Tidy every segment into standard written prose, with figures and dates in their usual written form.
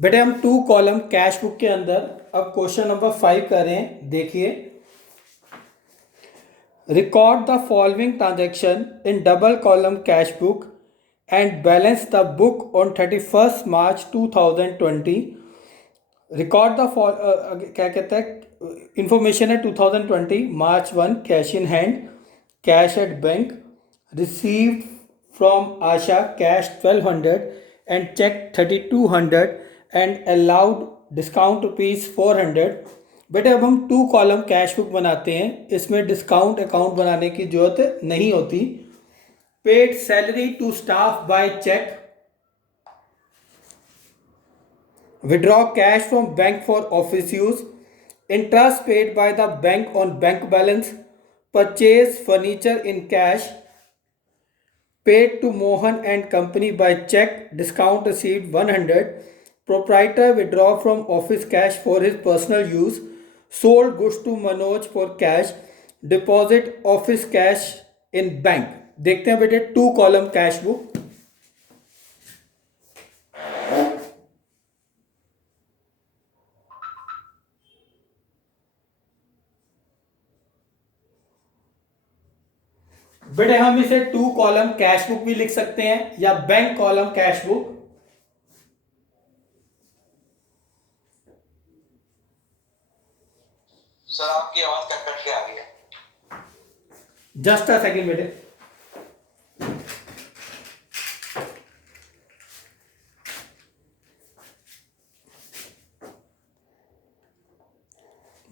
बेटे हम 2 column cash book के अंदर अब क्वेश्चन नंबर 5 कर रहे हैं। देखिए, record the following transaction in double column cash book and balance the book on 31 March 2020। Record the क्या कहता है, इंफॉर्मेशन है 2020 March 1 cash in hand, cash at bank, received from Asha cash 1200 and cheque 3200 and allowed discount rupees 400। बेटे अब हम 2 column cash book बनाते हैं, इसमें डिस्काउंट अकाउंट बनाने की जरूरत नहीं होती। Paid salary to staff by cheque, withdraw cash from bank for office use, interest paid by the bank on bank balance, purchase furniture in cash, paid to Mohan and company by check, discount received 100, proprietor withdraw from office cash for his personal use, sold goods to Manoj for cash, deposit office cash in bank। देखते हैं बेटे 2 column cash book. बेटे हम इसे 2 column cash book भी लिख सकते हैं या bank column cash book. Sir आपकी आवाज कट कट के आ रही है। जस्ट अ सेकेंड बेटे।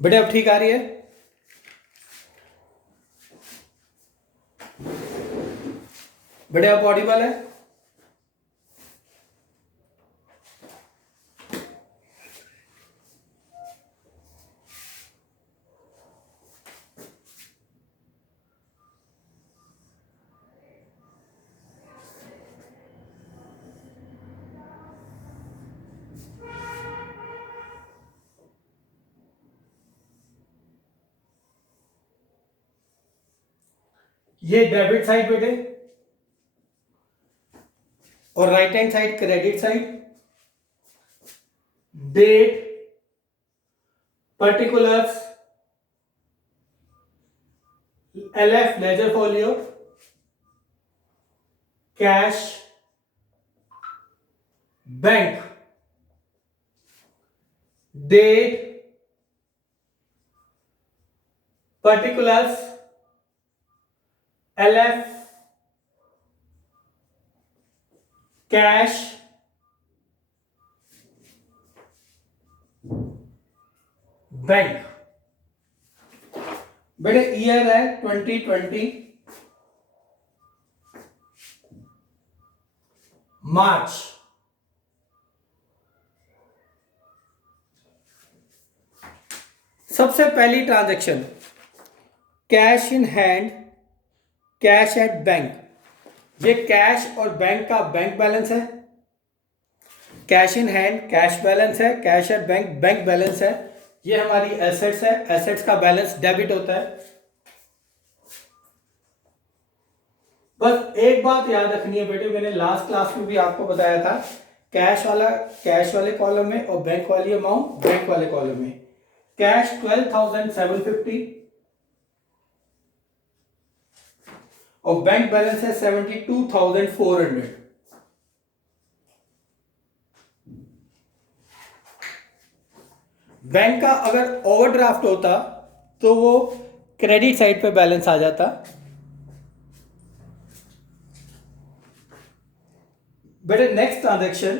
बेटे अब ठीक आ रही है? बेटे अब ऑडिबल है? ये डेबिट साइड बेटे और right hand side credit side. Date, particulars, LF ledger folio, cash, bank, date, particulars, LF, cash, bank. बेटे ईयर है 2020 मार्च। सबसे पहली transaction cash in hand, cash at bank. ये कैश और बैंक का बैंक बैलेंस है। Cash in hand cash balance है, cash at bank bank balance है। ये हमारी एसेट्स है, एसेट्स का बैलेंस डेबिट होता है। बस एक बात याद रखनी है बेटे, मैंने लास्ट क्लास में भी आपको बताया था, कैश वाला कैश वाले कॉलम में और बैंक वाली अमाउंट बैंक वाले कॉलम में। कैश 12,750 और बैंक बैलेंस है 72,400। बैंक का अगर ओवरड्राफ्ट होता तो वो क्रेडिट साइड पे बैलेंस आ जाता। बेटे next transaction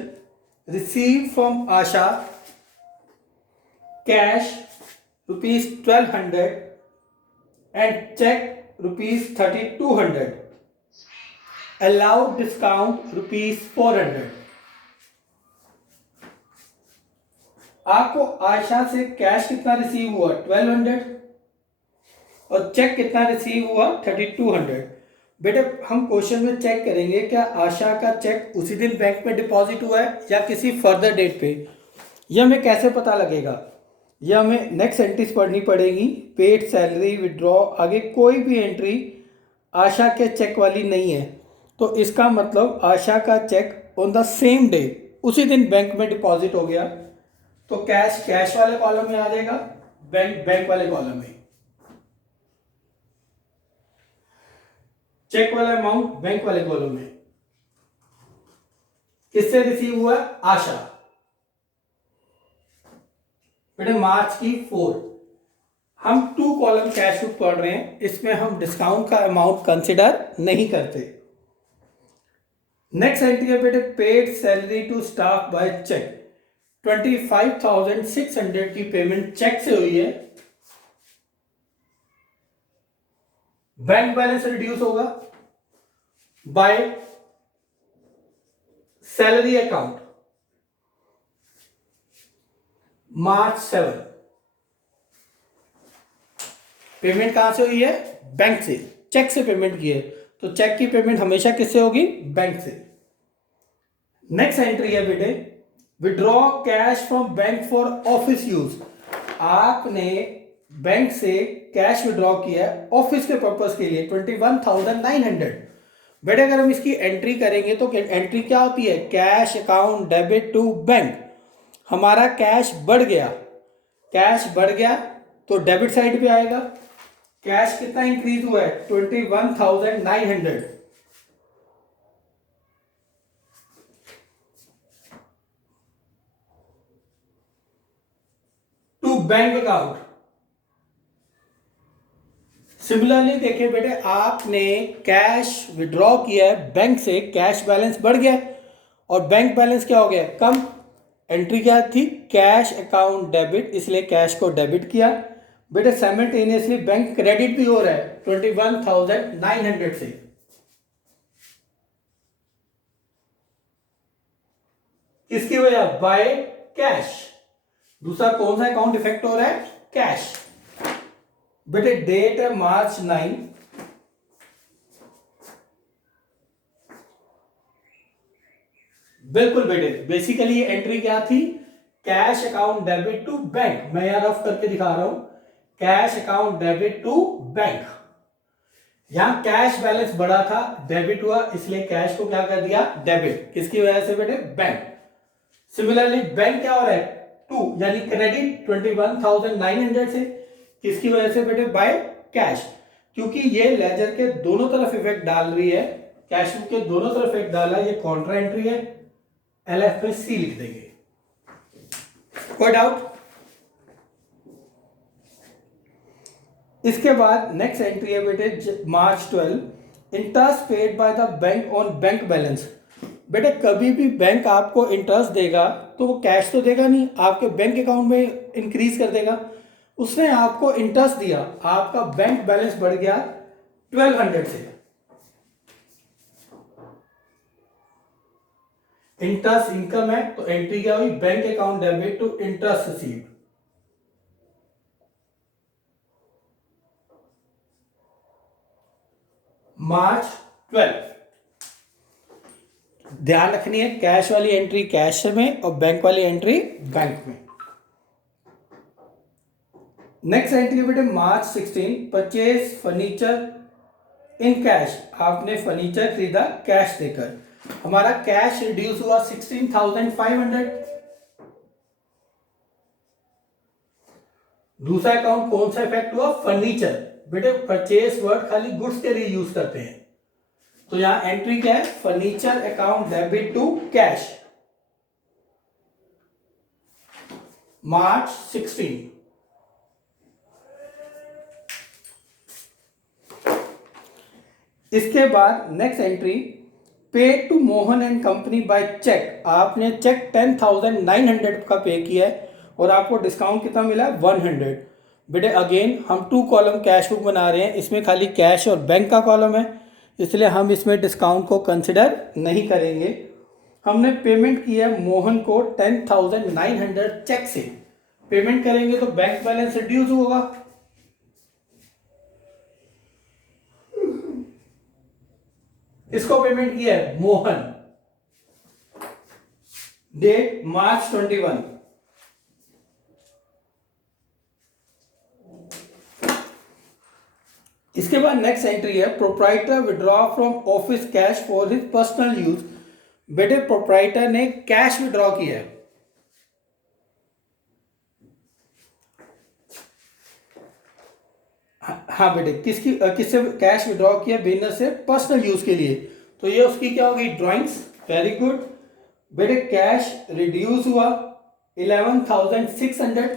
receive from Asha cash ₹1200 and cheque ₹3200, allowed discount ₹400। आपको आशा से कैश कितना रिसीव हुआ 1200 और चेक कितना रिसीव हुआ 3200। बेटे हम क्वेश्चन में चेक करेंगे क्या आशा का चेक उसी दिन बैंक में डिपॉजिट हुआ है या किसी फर्दर डेट पे। यह हमें कैसे पता लगेगा? यह हमें नेक्स्ट एंट्रीज पढ़नी पड़ेगी। पेड सैलरी, विड्रॉ, आगे कोई भी एंट्री आशा के चेक वाली नहीं है, तो इसका मतलब आशा का cheque on the same day उसी दिन बैंक में डिपॉजिट हो गया, तो कैश कैश वाले कॉलम में आ जाएगा, बैंक बैंक वाले कॉलम में। चेक वाला अमाउंट बैंक वाले कॉलम में। किससे रिसीव हुआ? आशा। बेटे मार्च की 4। हम 2 कॉलम कैश बुक पढ़ रहे हैं, इसमें हम डिस्काउंट का अमाउंट कंसिडर नहीं करते। नेक्स्ट एंट्री है बेटे paid salary to staff by cheque. 25,600 की पेमेंट चेक से हुई है। बैंक बैलेंस रिड्यूस होगा by salary account March 7। Payment कहां से हुई है? बैंक से। चेक से पेमेंट की है, तो चेक की पेमेंट हमेशा किससे होगी? बैंक से। नेक्स्ट एंट्री है बेटे withdraw cash from bank for office use. आपने बैंक से कैश विड्रॉ किया है ऑफिस के पर्पस के लिए 21,900। बेटे अगर हम इसकी एंट्री करेंगे तो एंट्री क्या होती है? Cash account debit to bank. हमारा कैश बढ़ गया, कैश बढ़ गया तो डेबिट साइड पे आएगा। कैश कितना इंक्रीज हुआ है? 21,900। To bank account. सिमिलरली देखिए बेटे आपने कैश विड्रॉ किया है बैंक से, कैश बैलेंस बढ़ गया और बैंक बैलेंस क्या हो गया? कम। एंट्री क्या थी? कैश अकाउंट डेबिट, इसलिए कैश को डेबिट किया। बेटे साइमल्टेनियसली बैंक क्रेडिट भी हो रहा है 21,900 से। किसकी वजह? By cash. दूसरा कौन सा अकाउंट इफेक्ट हो रहा है? कैश। बेटे डेट है मार्च 9। बिल्कुल बेटे, बेसिकली ये एंट्री क्या थी? Cash account debit to bank. मैं यहां रफ करके दिखा रहा हूं, cash account debit to bank. यहां कैश बैलेंस बढ़ा था, डेबिट हुआ, इसलिए कैश को क्या कर दिया? डेबिट। किसकी वजह से बेटे? बैंक। सिमिलरली बैंक क्या हो रहा है? टू यानी क्रेडिट 21,900 से। किसकी वजह से बेटे? By cash. क्योंकि ये लेजर के दोनों तरफ इफेक्ट डाल रही है, कैश बुक के दोनों तरफ इफेक्ट डाला, ये कॉन्ट्रा एंट्री है। LF में C लिख देंगे। कोई डाउट? इसके बाद नेक्स्ट एंट्री है बेटे मार्च 12 interest paid by the bank on bank balance. बेटे कभी भी बैंक आपको इंटरेस्ट देगा तो वो कैश तो देगा नहीं, आपके बैंक अकाउंट में इंक्रीज कर देगा। उसने आपको इंटरेस्ट दिया, आपका बैंक बैलेंस बढ़ गया 1200 से। इंटरेस्ट इनकम है तो एंट्री क्या हुई? Bank account debit to interest received. March 12। ध्यान रखनी है, कैश वाली एंट्री कैश में और बैंक वाली एंट्री बैंक में। नेक्स्ट एंट्री बेटे मार्च 16 परचेज फर्नीचर इन कैश। आपने फर्नीचर खरीदा कैश देकर, हमारा कैश रिड्यूस हुआ 16,500। दूसरा अकाउंट कौन सा इफेक्ट हुआ? फर्नीचर। बेटे परचेज वर्ड खाली गुड्स के लिए यूज करते हैं, तो यहां एंट्री क्या है? Furniture account debit to cash March 16। इसके बाद next entry paid to Mohan and company by cheque. आपने चेक 10,900 का पे किया है और आपको डिस्काउंट कितना मिला? 100। बेटे अगेन हम 2 कॉलम कैश बुक बना रहे हैं, इसमें खाली कैश और बैंक का कॉलम है, इसलिए हम इसमें डिस्काउंट को कंसिडर नहीं करेंगे। हमने पेमेंट किया है मोहन को 10,900 चेक से। पेमेंट करेंगे तो बैंक बैलेंस रिड्यूस होगा। इसको पेमेंट किया है मोहन, डेट मार्च 21। इसके बाद नेक्स्ट एंट्री है proprietor withdraw from office cash for his personal use. बेटे प्रोप्राइटर ने कैश विड्रॉ किया है। हाँ बेटे, किससे कैश विड्रॉ किया? बिजनेस से पर्सनल यूज के लिए। तो ये उसकी क्या होगी? ड्राइंग्स। वेरी गुड बेटे। कैश रिड्यूस हुआ 11,600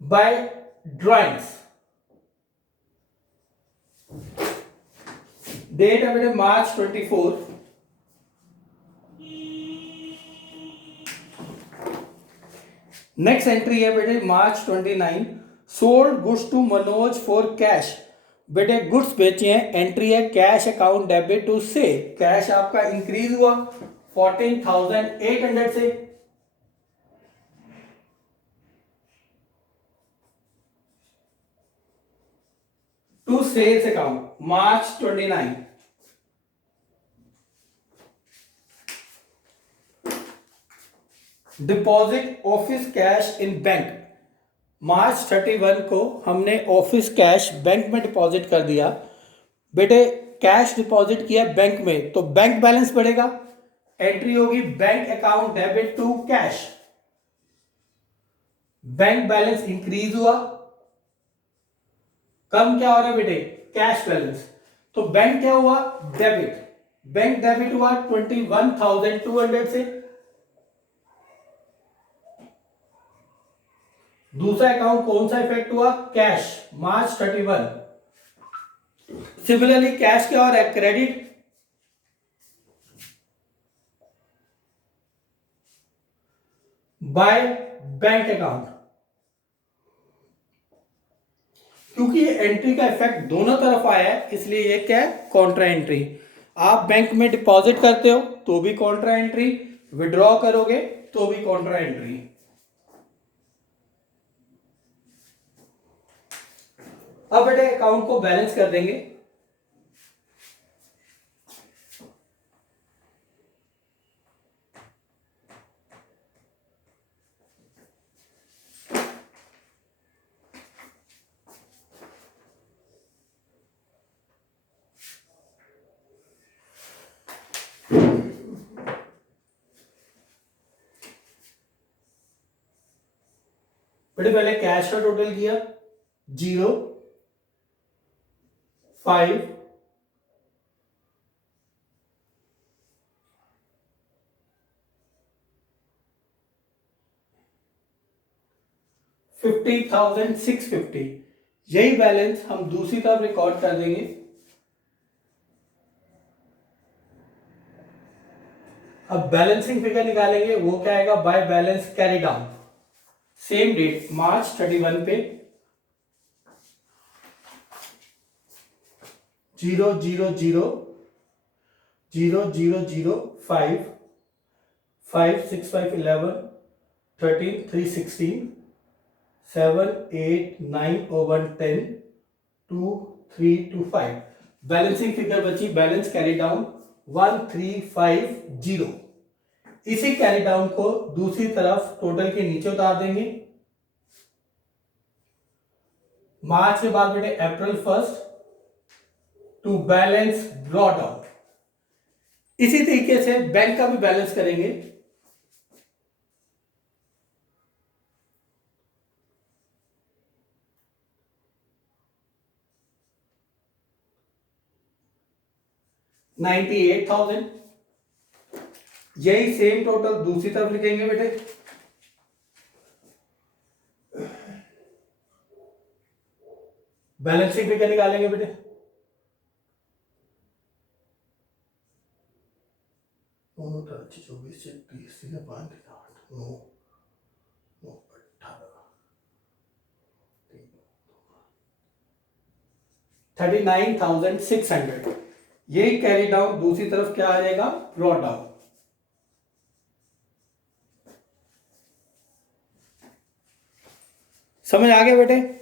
बाय ड्राइंग्स। डेट है बेटे मार्च 24। नेक्स्ट एंट्री है बेटे March 29। Sold goods to Manoj for cash. बेटे गुड्स बेचे हैं, एंट्री है कैश अकाउंट डेबिट टू से। कैश आपका इंक्रीज हुआ 14,800 से। To sales account March 29। Deposit office cash in bank. March 31 को हमने ऑफिस कैश बैंक में डिपॉजिट कर दिया। बेटे कैश डिपॉजिट किया बैंक में, तो बैंक बैलेंस बढ़ेगा। एंट्री होगी bank account debit to cash. Bank balance increase हुआ, कम क्या हो रहा है बेटे? Cash balance. तो बैंक क्या हुआ? डेबिट। बैंक डेबिट हुआ 21,200 से। दूसरा अकाउंट कौन सा इफेक्ट हुआ? कैश, मार्च 31। सिमिलरली कैश क्या हो रहा है? क्रेडिट। By bank account. क्योंकि ये एंट्री का इफेक्ट दोनों तरफ आया है, इसलिए ये क्या है? Contra entry. आप बैंक में डिपॉजिट करते हो तो भी कॉन्ट्रा एंट्री, विड्रॉ करोगे तो भी कॉन्ट्रा एंट्री। अब बेटे अकाउंट को बैलेंस कर देंगे। बेटे पहले कैश का टोटल किया 0, 5, 50,650। यही बैलेंस हम दूसरी तरफ रिकॉर्ड कर देंगे। अब बैलेंसिंग फिगर निकालेंगे, वो क्या आएगा? By balance carry down. Same date March 31 पे 0000005 5 6 5 11 13 3 16 7 8 9 1 10 2 3 2 5। बैलेंसिंग फिगर बची बैलेंस कैरी डाउन 1350। इसी कैरी डाउन को दूसरी तरफ टोटल के नीचे उतार देंगे। मार्च के बाद बेटे अप्रैल 1 टू बैलेंस ब्रॉट डाउन। इसी तरीके से बैंक का भी बैलेंस करेंगे। $98,000। यही सेम टोटल दूसरी तरफ लिखेंगे बेटे। बैलेंसिंग फिगर निकालेंगे बेटे। दोनों 24 से 30 से 5 8 9 18 39,600। यही कैरी डाउन दूसरी तरफ क्या आ जाएगा? Brought down. समझ आ गया बेटे?